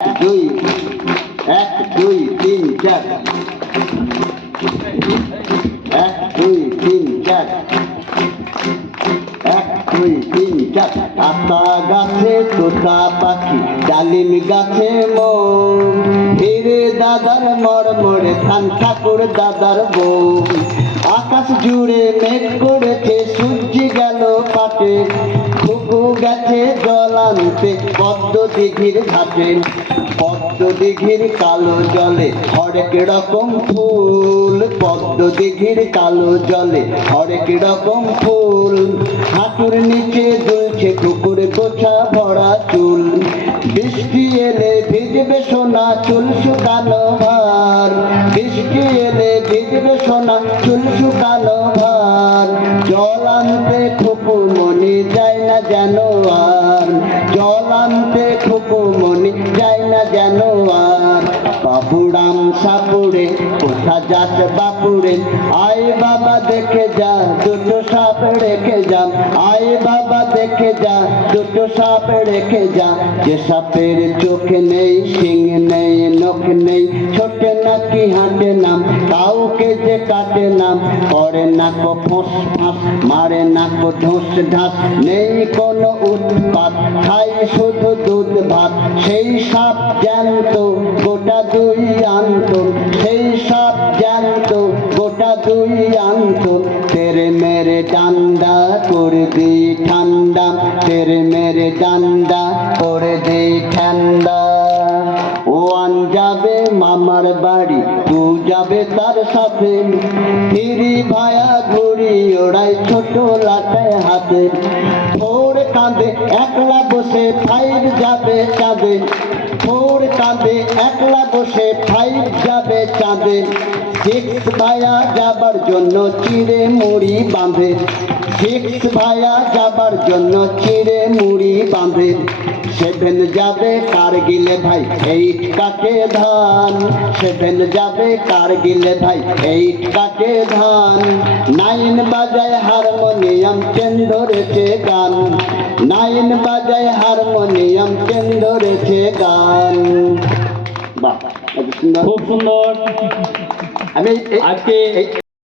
দুই, এক দুই তিন চার, এক দুই তিন চার, এক দুই তিন চার। আতা গাছে তোতা পাখি, ডালিম গাছে মৌ, হিরে দাদার মরমরে খান ঠাকুর দাদার বউ। আকাশ জুড়ে মেঘ করেছে, সূর্য গেল পাটে, কুকু গেছে জল আনতে পদ্ম দিঘির ঘাটে। পদ্ম দিঘির কালো জলে হরেক রকম ফুল, পদ্ম দিঘির কালো জলে হরেক রকম ফুল। হাঁটুর নিচে দুলছে কুকুর গোছা ভরা চুল, বৃষ্টি এলে ভিজবে সোনা চুল শুকানো ভার, বৃষ্টি এলে ভিজবে সোনা চুল শুকানো ভার। জল আনতে খুকু মনি যায় না যেন আর, জল আনতে খুকু মনি যায় না যেন আর। বাবুরাম সাপুরে কোথা যাস বাপুরে, আয় বাবা দেখে যা দুটো সাপ রেখে যা, আয় বাবা দেখে যা দুটো সাপ রেখে যা। যে সাপের চোখ নেই, শিং নেই, নখ নেই, ছোটে নাকি হাঁটে নাম, কাউকে যে কাটে নাম, করে না কো ফোঁস ফাঁস, মারে না কো ঢোস ঢাস, নেই কোনো উৎপাত, খাই শুধু দুধ ভাত। সেই সাপ জ্যান্ত গোটা দুই আনত, সেই সাপ জ্যান্ত গোটা দুই আনত। তেরে মেরে ডান্ডা করে দি ঠান্ডা, তেরে মেরে ডান্ডা করে দি ঠান্ডা। ও আন যাবে মামার বাড়ি, তু যাবে তার সাথে, ফিরি ভায়া ঘুড়ি ওড়াই ছোট লাটায় হাতে। ভোর কাঁদে একলা বসে, ফাইভ যাবে চাঁদে, ভোর কাঁদে একলা বসে, ফাইভ যাবে চাঁদে। সিক্স ভায়া যাবার জন্য চিড়ে মুড়ি বাঁধে, সিক্স ভায়া যাবার জন্য চিড়ে মুড়ি বাঁধে। সেভেন যাবে কারগিলে ভাই, এইট কাটে ধান, সেভেন যাবে কারগিলে ভাই, এইট কাটে ধান। নাইন বাজায় হারমোনিয়াম, টেন ধরেছে গান, নাইন বাজায় হারমোনিয়াম, টেন ধরেছে গান। বাহ, খুব সুন্দর। আমি আজকে